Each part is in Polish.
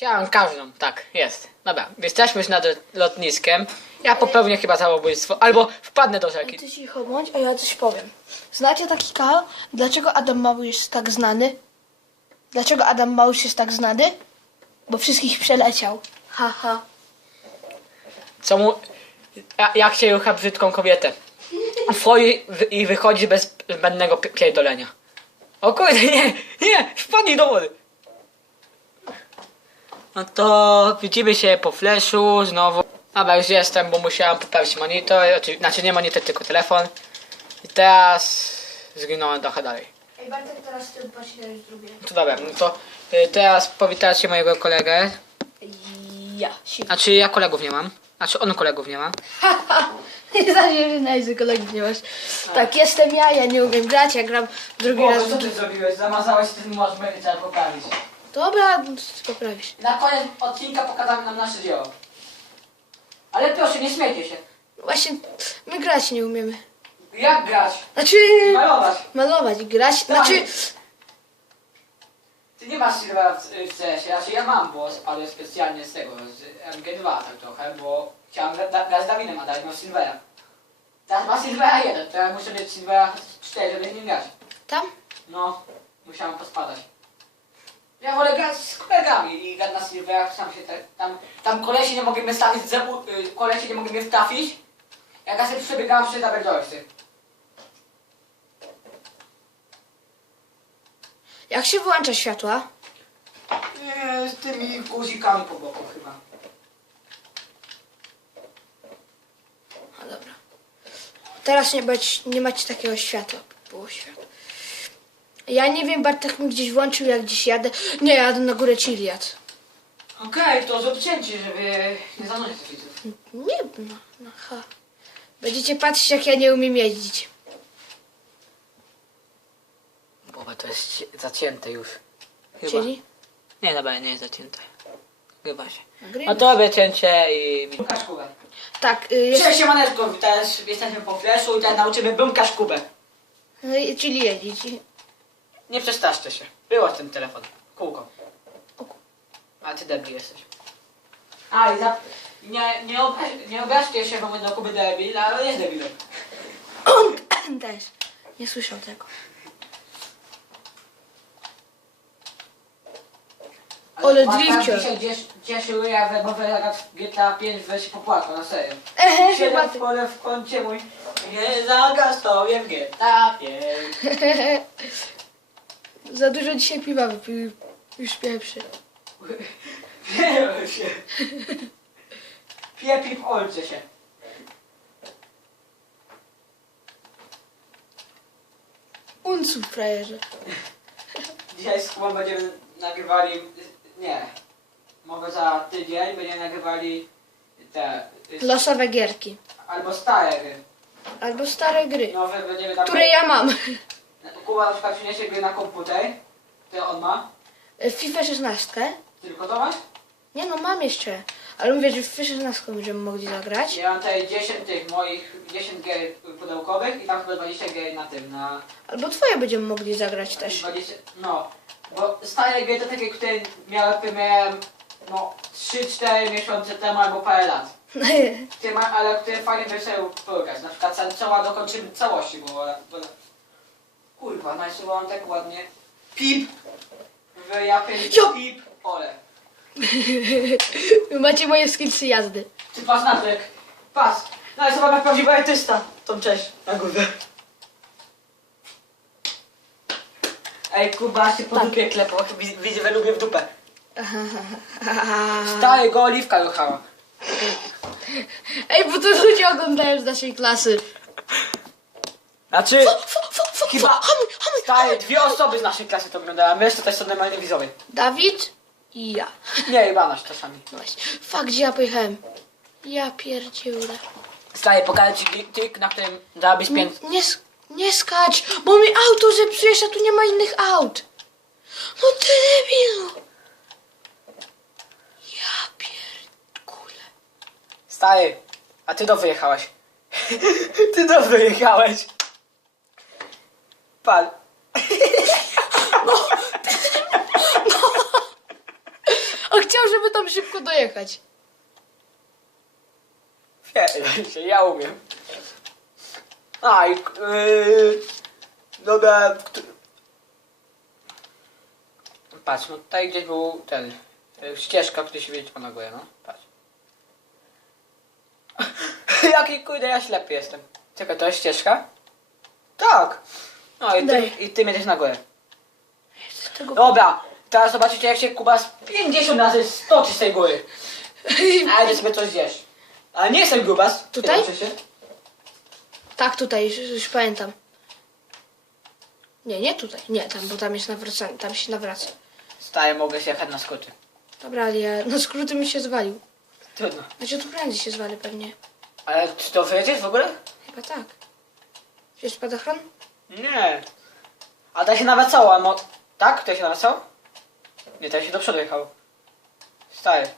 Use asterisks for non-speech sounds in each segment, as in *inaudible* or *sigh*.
Chciałem każdą, tak, jest. Dobra, jesteśmy już nad lotniskiem. Ja popełnię chyba zabójstwo, albo wpadnę do rzeki. Ty cicho bądź, a ja coś powiem. Znacie taki kanał? Dlaczego Adam Małysz jest tak znany? Dlaczego Adam Małysz jest tak znany? Bo wszystkich przeleciał. Haha. Co mu... Ja- Jak się rucha brzydką kobietę? Wy- i wychodzi bez zbędnego pi- pierdolenia. O kurde, nie, nie, wpadnij do wody. No to widzimy się po flashu znowu. Dobra, już jestem, bo musiałem poprawić monitor, oczy- znaczy nie monitor, tylko telefon. I teraz zginąłem trochę dalej. Ej, Bartek, teraz ty ja już zrobię. To dobra, no to y, teraz powitacie mojego kolegę. Ja, siła. Znaczy ja kolegów nie mam. Znaczy on kolegów nie ma. Nie zażegnaj, że kolegów nie masz. Tak, jestem ja, ja nie umiem grać, ja gram drugi raz. w- ty zrobiłeś? Zamazałeś ten most, będzie trzeba poprawić. Dobra, no to poprawisz. Na koniec odcinka pokazamy nam nasze dzieło. Ale proszę, nie śmiejcie się. Właśnie, my grać nie umiemy. Jak grać? Znaczy, Malować. malować, grać, znaczy... Ty nie masz silvera w, w CS-ie, znaczy ja mam boss, ale specjalnie z tego, z MG2 tak trochę, bo chciałem gra- da- grać z Dawidem, a dać miał silvera. Teraz ma silvera 1, to ja muszę mieć silvera 4, żeby z nim grać. Tam? No, musiałem pospadać. Ja wolę grać z kolegami i grać na silverach, sam się te, tam, tam kolesi nie mogli mnie stawić, zebu, y, kolesi nie mogli mnie trafić. Jak ja sobie przebiegałem przez joysty. Jak się wyłącza światła? Nie, z tymi guzikami po boku chyba. No dobra. Teraz nie, bać, nie macie takiego światła. Ja nie wiem, Bartek mi gdzieś włączył, jak gdzieś jadę. Nie, jadę na górę Chiliad. Okej, to cięcie, żeby nie zanosić widzów. Nie, no, no ha. Będziecie patrzeć, jak ja nie umiem jeździć. Bo to jest ci- zacięte już. Chyba. Czyli? Nie, dobra, nie jest zacięte. Chyba się. Nagrywam. No to robię cięcie i... Bumkasz kubę. Tak, y, jest, Cześć, siemaneczko, teraz jesteśmy po flashu i teraz nauczymy bumkasz kubę. y, czyli jeździć. Nie przestaszcie się. Wyłącz ten telefon. Kółko. A ty debil jesteś. A i za... Nie, nie, obraź, nie obraźcie się, bo my do Kuby debil, ale jest debilem. On też. Nie słyszał tego. Ale drifcior. dzisiaj ciesz- cieszył ja bo wygrać GTA 5 weź się popłakał, na serio. Ehe, Siedem chyba w ty. pole w kącie mój, nie zagastoję w GTA 5. *laughs* Za dużo dzisiaj piwa wypił. Już pierwszy. Wiem się. Pie pip olcie się. Uncu, frajerze. Dzisiaj z Kubą będziemy nagrywali, nie, może za tydzień będziemy nagrywali te, Losowe gierki. albo stare gry. Albo stare gry. Nowe będziemy tam... Które ja mam. Kuba na przykład przyniesie gry na komputer, które on ma, FIFA 16. tylko to masz? Nie no, mam jeszcze. Ale mówię, że w FIFA 16 będziemy mogli zagrać. Ja mam tutaj 10 tych moich, 10 gier pudełkowych i tam chyba 20 gier na tym, na... Albo twoje będziemy mogli zagrać też. 20, no, bo stare gry to takie, które miałem, miałem no 3-4 miesiące temu albo parę lat. *laughs* Które ma, ale które fajnie by sobie pograć. Na przykład cała dokończymy całości, bo, bo kurwa, narysowałam tak ładnie. Pip! W Japonii Jo! pip, ole. *laughs* Macie moje skillsy jazdy. Ty patrz na to jak, patrz, narysowałem jak prawdziwy artysta. Tą cześć na górze. Ej, Kuba się po Tak. dupie klepał, wi- widzę, że lubię w dupę. *laughs* Starego oliwka ruchała. Ej, bo to ludzie oglądają z naszej klasy. Znaczy, fu, Chyba- hamuj, stare, hamuj. dwie osoby z naszej klasy to oglądają, my jeszcze też są normalnie widzowie. Dawid i ja. Nie, chyba nasz czasami. Właśnie. Fakt, gdzie ja pojechałem? Ja pierdziule. Staję, pokażę ci klik- klik, na którym dałabyś pięć... Nie, sk- nie skacz, bo mi auto zepsujesz, a tu nie ma innych aut. No ty debilu. Ja pierdkule. Stary, a ty do wyjechałeś. *laughs* ty do wyjechałeś. Pal. O chciał, żeby tam szybko dojechać. Nie, ja umiem. A, i... Yy, dobra... kto- Patrz, no tutaj gdzieś był ten... y, Ścieżka, który się wiedzie na górę, no. Patrz. *laughs* Jaki kurde, ja ślepy jestem. Czekaj, to jest ścieżka? Tak. No i ty, Daj. i ty jedziesz na górę. Tego... Dobra, teraz zobaczycie jak się Kuba z 50 razy stoczy z tej góry. A idę sobie coś zjeść. Ale nie jestem grubas. Tutaj? Się. Tak, tutaj, już, już pamiętam. Nie, nie tutaj. Nie, tam, bo tam jest nawracanie, tam się nawraca. Staję, mogę się jechać na skróty. Dobra, ale ja na skróty mi się zwalił. Trudno. Znaczy tu prędzej się zwali pewnie. Ale czy to wyjedziesz w ogóle? Chyba tak. Jest spadochron? Nie. A ta się nawracało, no. Tak? To się nawracało? Nie, to się do przodu jechał. Staję.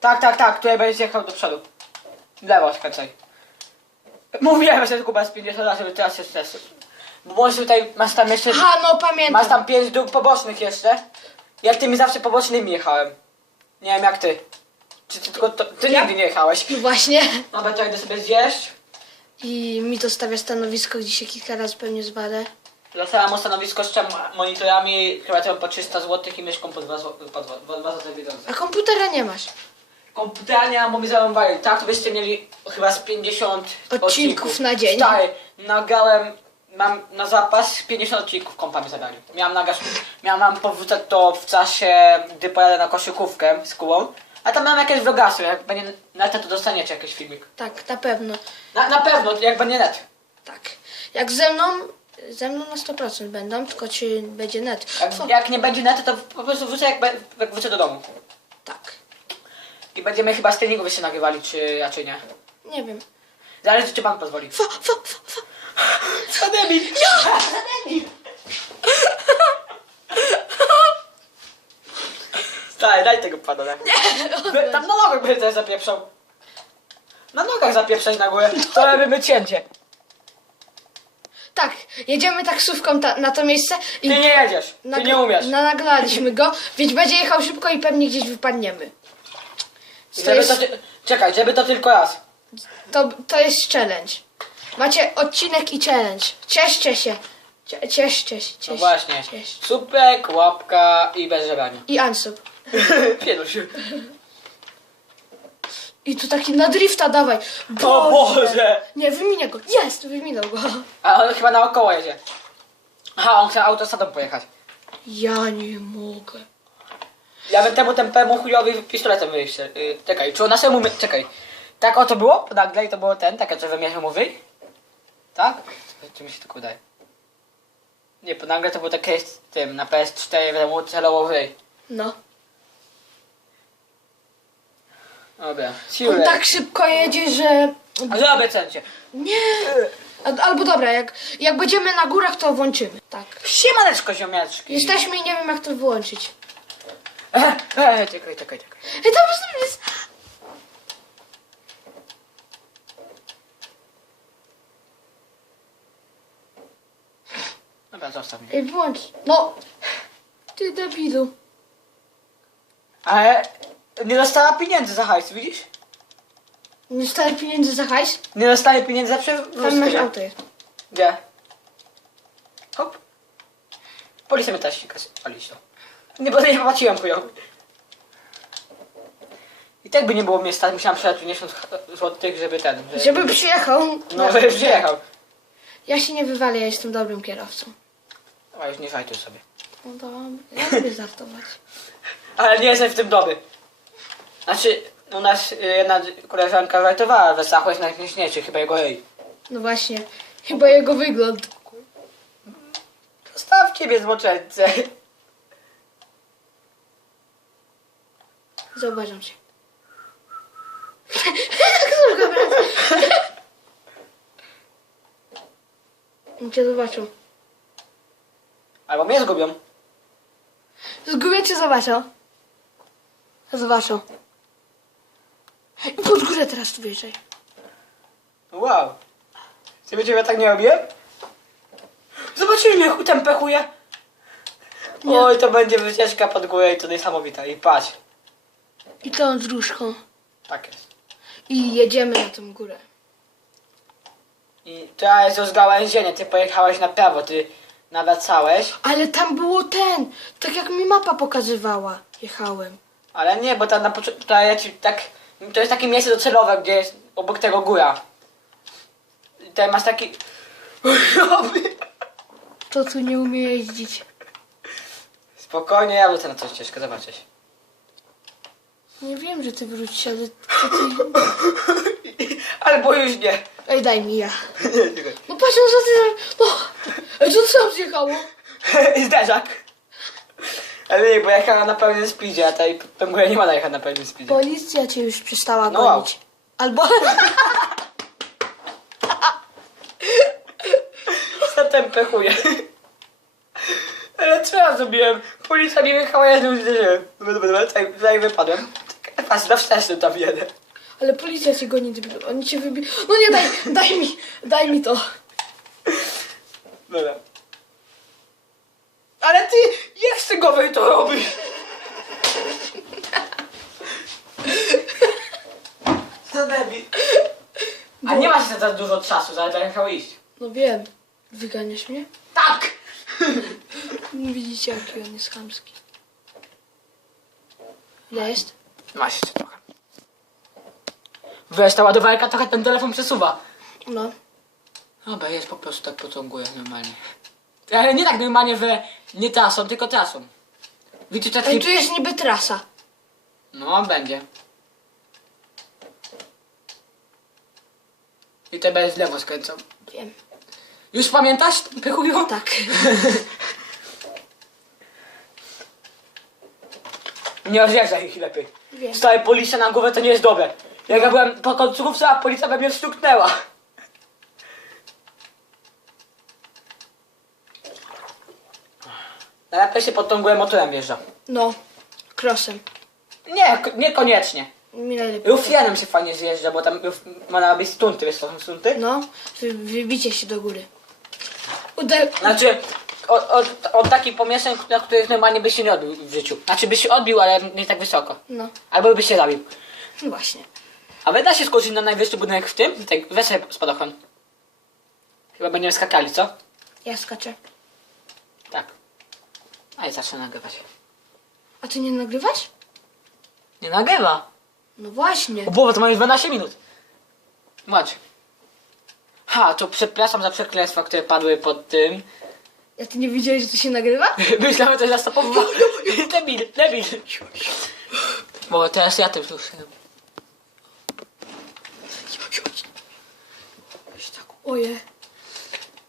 Tak, tak, tak, tutaj będziesz jechał do przodu. W lewo skręcaj. Mówiłem, że Kuba z 50 razy, żeby teraz się stresu. Bo możesz tutaj, masz tam jeszcze... Aha, no pamiętam. Masz tam pięć dróg pobocznych jeszcze. Jak ty mi zawsze pobocznymi jechałem. Nie wiem jak ty. Czy ty tylko to, ty nigdy nie jechałeś? No właśnie. Dobra, to idę sobie zjeść. I mi to stawia stanowisko, gdzie się kilka razy pewnie zwalę. Dostałem o stanowisko z trzema monitorami, kreatywą po 300 zł i myszką po 2 zł, po 2, po 2 zł wiedzące. A komputera nie masz. Komputera nie mam, bo mi zarąbali. Tak, to byście mieli chyba z 50 odcinków, Odcinków na dzień. Stary, nagrałem, mam na zapas 50 odcinków kompa mi zabrali. Miałem nagrać, miałem mam powrócać to w czasie, gdy pojadę na koszykówkę z Kubą. A tam mam jakieś vlogasy, jak będzie net, to dostaniecie jakiś filmik. Tak, na pewno. Na, na pewno, jak będzie net. Tak. Jak ze mną, ze mną na 100% będą, tylko czy będzie net. Jak, jak nie będzie net, to po prostu wrócę jak, be- jak wrócę do domu. Tak. I będziemy chyba z treningów jeszcze nagrywali, czy raczej nie. Nie wiem. Zależy, czy pan pozwoli. Fa, fa, fa, fa. *laughs* Co debil? Ja! *laughs* Stary, daj tego pana. Nie! Tam na nogach będę zapieprzał. Na nogach zapieprzać na górę. To robimy cięcie. Tak, jedziemy taksówką ta, na to miejsce i Ty nie jedziesz. Ty nag- nie umiesz. na- nagraliśmy go, więc będzie jechał szybko i pewnie gdzieś wypadniemy. To Żeby jest, to, ty- czekaj, żeby to tylko raz. to, to jest challenge. Macie odcinek i challenge. Cieszcie się. Cie- Cieszcie się. Ciesz, No właśnie. Ciesz. Supek, łapka i bez żerania. I unsub. *laughs* Pieluś. I tu taki na drifta dawaj. O Boże! Nie, wymienię go. Jest, wyminął go. A on chyba naokoło jedzie. Aha, on chce autostradą pojechać. Ja nie mogę. Ja bym temu temu chujowi pistoletem wyjść. Yy, czekaj, czy naszemu... my- Czekaj. Tak o to było? Nagle i to było ten, takie co wymierzył mu wyj? Tak? Czy mi się tylko wydaje? Nie, po nagle to było takie z tym, na PS4 wiadomo celowo wyj. No. Dobra, On tak szybko jedzie, że... Zrobię cencie. Nie. Albo dobra, jak, jak będziemy na górach, to włączymy. Tak. Siemaneczko, ziomeczki. Jesteśmy i nie wiem, jak to wyłączyć. E, e, czekaj, czekaj, czekaj. Ej, jest, tam jest. Dobra, zostaw mnie. Ej, wyłącz. No. Ty debilu. Ale nie dostała pieniędzy za hajs, widzisz? Nie dostałem pieniędzy za hajs? Nie dostaje pieniędzy za Tam masz przewózkę. auto jest. Gdzie? Hop. Policja mnie też to. Nie, bo nie płaciłem chują. I tak by nie było mnie stać, musiałem przelać 50 złotych, żeby ten... Żeby przyjechał. No, żeby przyjechał. Ja się nie wywalę, ja jestem dobrym kierowcą. A już nie żartuj sobie. No dobra, ja lubię żartować. *laughs* Ale nie jestem w tym dobry. Znaczy, u nas y, jedna koleżanka żartowała, że Stachu jest najśmieszniejszy, chyba jego jej. No właśnie. Chyba jego wygląd. Stawcie mnie zmoczęce. Zauważam *laughs* cię. On cię zobaczył. Albo mnie zgubią. Zgubię cię zobaczą. Zobaczą. I pod górę teraz tu wyjeżdżaj. Wow. Wiecie, ja tak nie robię? Zobaczyli mnie, hutem pechuje. Nie. Oj, to będzie wycieczka pod górę i to niesamowita. I patrz. I to on z różką. Tak jest. I jedziemy na tą górę. I teraz jest rozgałęzienie. Ty pojechałeś na prawo, ty nawracałeś. Ale tam było ten, tak jak mi mapa pokazywała. Jechałem. Ale nie, bo tam na początku, to, ja ci tak, to jest takie miejsce docelowe, gdzie jest obok tego góra. I tutaj masz taki... *laughs* To tu nie umie jeździć. Spokojnie, ja wrócę na coś ścieżkę, zobaczysz. Nie wiem, że ty wrócisz, ale to ty... *laughs* Albo już nie. Ej, daj mi ja. *laughs* Nie, czekaj. No patrz, no co ty... No, Ej, co sam zjechało? I zderzak. Ale nie, bo ja jechałem na pełnym speedzie, a tutaj tą górę nie ma jechać na pełnym speedzie. Policja cię już przestała No gonić. Albo... *laughs* Zatem pechuję. Ale co ja zrobiłem? Policja mi wyjechała, ja znów zderzyłem. Dobra, dobra, dobra, tutaj, tutaj wypadłem. Patrz, na wsteczny tam jedę. Ale policja cię goni, debilu. Oni cię wybi... No nie, daj, daj mi, daj mi to. Dobra. Ale ty jeszcze gorzej to robisz. Co debil. A nie masz za dużo czasu, zaraz jechał iść. No wiem. Wyganiasz mnie? Tak! *laughs* Widzicie, jaki on jest chamski. Ile jest? Masz jeszcze trochę. Wiesz, ta ładowarka trochę ten telefon przesuwa. No. Dobra, jest po prostu tak pociąguje normalnie. Ale nie tak normalnie, że nie trasą, tylko trasą. Widzicie Ej, taki... tu jest niby trasa. No, będzie. I teraz w lewo skręcam. Wiem. Już pamiętasz, Pychuju? Tak. *laughs* Nie rozjeżdżaj ich lepiej. Wiem. Policja na głowę to nie jest dobre. Jak ja byłem po końcówce, a policja we mnie stuknęła. Najlepiej się pod tą górę motorem wjeżdża. No. Krosem. Nie, k- niekoniecznie. Mi najlepiej. Się fajnie zjeżdża, bo tam ruf- ma być stunty, wiesz co są stunty? No. Wy, wybicie się do góry. Uder... Znaczy, od, od, od takich pomieszczeń, na których normalnie byś się nie odbił w życiu. Znaczy byś się odbił, ale nie tak wysoko. No. Albo byś się zabił. No właśnie. A wy da się skoczyć na najwyższy budynek w tym? Tak, weź sobie spadochron. Chyba będziemy skakali, co? Ja skaczę. Tak. A ja zacznę nagrywać. A ty nie nagrywasz? Nie nagrywa. No właśnie. O Boże, to ma już 12 minut. Zobacz. Ha, to przepraszam za przekleństwa, które padły pod tym. A ty nie widziałeś, że to się nagrywa? *laughs* Myślałem, że to zastopował. *laughs* debil, debil. Bo teraz ja tym słyszałem. Oje.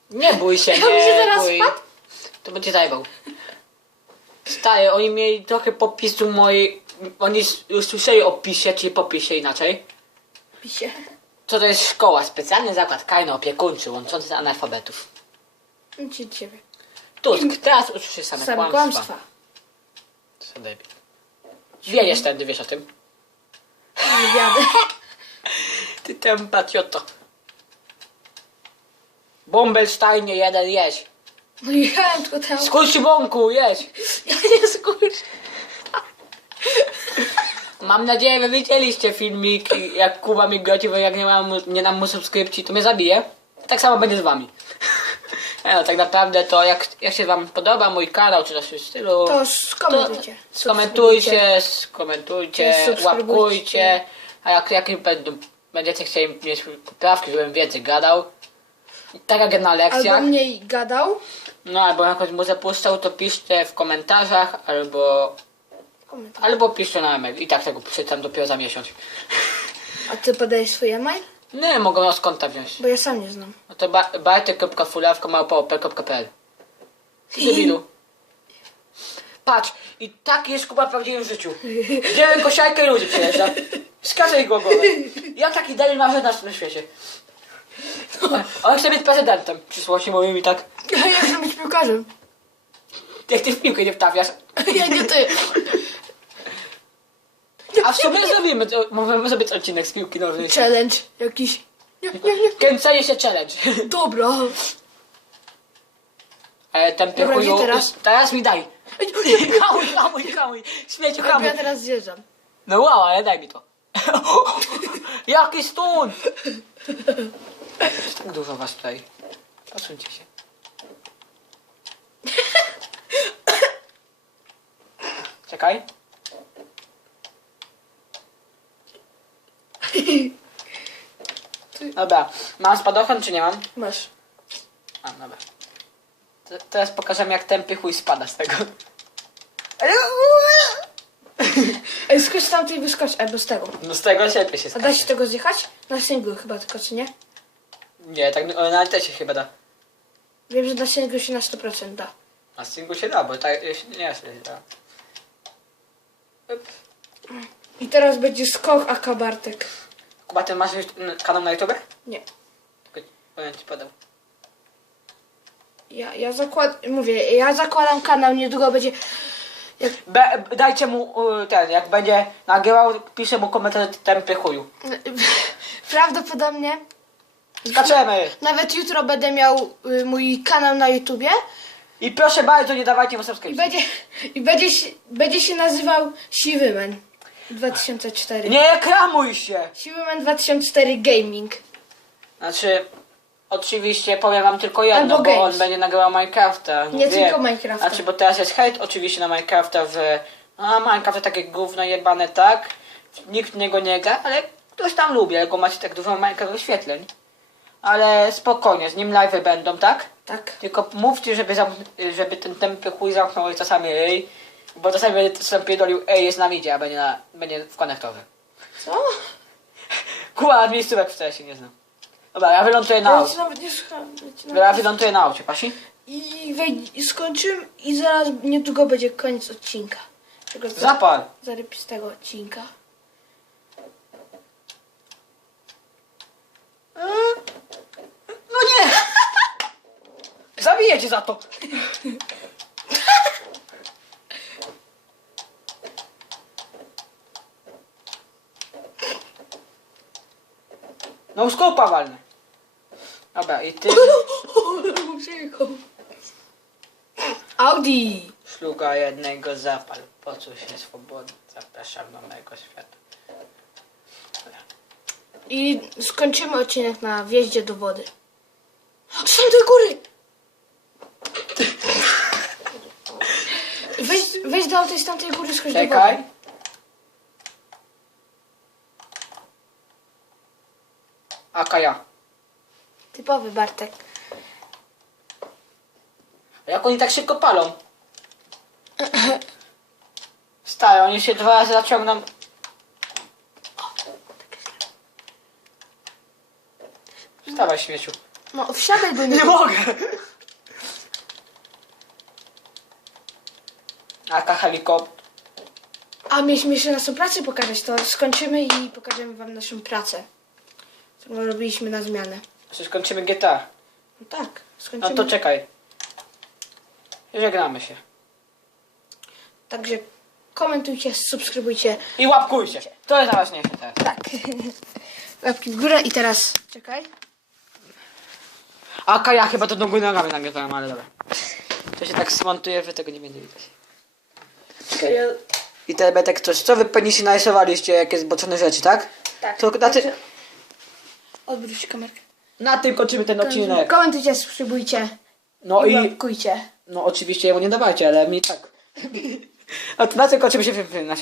Nie bój się, *laughs* Ja bym się nie zaraz bój. spadł. To będzie zajebał. Staje, oni mieli trochę popisu mojej... Oni już słyszeli o pisie, czyli popisie inaczej. Pisie. Co to jest szkoła? Specjalny zakład karno opiekuńczy łączący analfabetów. Ci ciebie. Tusk, teraz usłyszy same, Same kłamstwa. kłamstwa. Co debil. Wiedziesz tędy, wiesz o tym? Nie wiadę. Ty ten patrioto. Bombelsteinie jeden jeź. No jechałem tylko tam. Skurczy bąku, jeź. Ja nie skurcz. Mam nadzieję, że widzieliście filmik, jak Kuba mi goci, bo jak nie, mam, nie nam mu subskrypcji, to mnie zabije. Tak samo będzie z wami. No, *laughs* tak naprawdę to jak, jak się wam podoba mój kanał, czy coś w tym stylu, To skomentujcie. to skomentujcie, skomentujcie, Subskrybujcie. łapkujcie, a jak, jak będą, będziecie chcieli mieć poprawki, żebym więcej gadał, tak jak na lekcjach, Albo mniej gadał. no albo jakoś mu zapuszczał, to piszcie w komentarzach, albo, Komentarz. albo piszcie na e-mail i tak tego przeczytam dopiero za miesiąc. A ty podajesz swój e-mail? Nie, mogę na konta wziąć. Bo ja sam nie znam. No to ba bartek.fulawko.pl Debilu. Patrz, i tak jest Kuba w prawdziwym życiu. Bierę kosiarkę i ludzi przyjeżdża. Skażę ich głowę. Jak taki debil ma żyć na tym świecie? On chce być prezydentem. Przysłowie mówi mi tak, Ja chcę być piłkarzem. jak ty w piłkę nie wtawiasz. Ja nie ty. A w sumie zrobimy, to, możemy zrobić odcinek z piłki nożnej. Challenge jakiś. Nie, nie, nie. Kręcenie się challenge. Dobra. E, ten Dobra, teraz? teraz mi daj. Hamuj, hamuj, hamuj. Śmieciu, Ja hamuj. teraz zjeżdżam. No wow, ale daj mi to. *laughs* Jaki stun! Tak dużo was tutaj. Posuńcie się. Czekaj. *laughs* Dobra, mam spadochron czy nie mam? Masz. A, dobra. Te- Teraz pokażemy jak tępy chuj spada z tego. *laughs* Ej, skocz tam i wyskocz, albo z tego. No z tego lepiej się A da się tego zjechać? Na singlu chyba tylko, czy nie? Nie, tak ale na też się chyba da. Wiem, że na singlu się na 100% da. Na singlu się da, bo tak jeśli- nie jest. nie da. I teraz będzie skok AK Bartek. Kuba, ty masz już, mm, kanał na YouTube? Nie. Tylko Powiem ci podał. Ja, ja zakładam, mówię, ja zakładam kanał, niedługo będzie... Jak, Be, dajcie mu y, ten, jak będzie nagrywał, piszę mu komentarz tępy chuju. *laughs* prawdopodobnie Skaczemy! nawet jutro będę miał y, mój kanał na YouTubie I proszę bardzo, nie dawajcie mu i subskrypcji. będzie, i będzie, się, będzie się nazywał Siwyman 2004. Nie kramuj się! Siwyman 2004 Gaming. Znaczy, oczywiście powiem wam tylko jedno, Albo bo games. on będzie nagrywał Minecrafta. Nie Wiem. tylko Minecrafta. Znaczy, bo teraz jest hejt oczywiście na Minecrafta w... A, Minecraft to takie gówno jebane, tak? Nikt w niego nie gra, ale ktoś tam lubi, ale go macie tak dużo Minecraft wyświetleń. Ale spokojnie, z nim live'y będą, tak? Tak. Tylko mówcie, żeby, zamk- żeby ten tępy chuj zamknął czasami ej, bo czasami będzie sam pierdolił ej, jest na midzie, a będzie, na, będzie w konektorze. Co? Kuba, miejscówek wcale się nie znam. Dobra, ja wyląduję na Ja aucie. ci nawet nie słucham. ja ci Dobra, ja nawet- wyląduję na aucie, Pasi? I, wej- i skończymy i zaraz niedługo będzie koniec odcinka. Tego za- Zapal! zarybistego odcinka. No nie! Zabiję cię za to! No skopa walny. Dobra, i ty Przyjechał. Audi! szluga jednego zapal. Poczuł się swobodny. Zapraszam do mojego świata. I skończymy odcinek na wjeździe do wody. Z tamtej góry! Weź, weź do auta i z tamtej góry skocz do Czekaj. wody. Aka ja. Typowy Bartek. A jak oni tak szybko palą? Stary, oni się dwa razy zaciągną. Wstawaj śmieciu. No wsiadaj do *laughs* Nie niego. mogę! Aka helikopter. A mieliśmy jeszcze naszą pracę pokazać, to skończymy i pokażemy wam naszą pracę. Którą robiliśmy na zmianę. Czy skończymy GTA? No tak, No skończymy. to czekaj. Żegnamy się. Także komentujcie, subskrybujcie. I łapkujcie. To jest najważniejsze teraz. Tak. *laughs* Łapki w górę i teraz czekaj. Aka ja chyba to do góry nogami nagrywałem, ale dobra. To się tak smontuje, że tego nie będzie widać. Czekaj. I teraz Betek coś, co wy pewnie narysowaliście, jakie zboczone rzeczy, tak? Tak. To na, ty, Odwróć kamerkę. na tym kończymy ten odcinek. Komentujcie, subskrybujcie No i łapkujcie. no oczywiście jemu nie dawajcie, ale mi tak. *laughs* A to na tym kończymy się na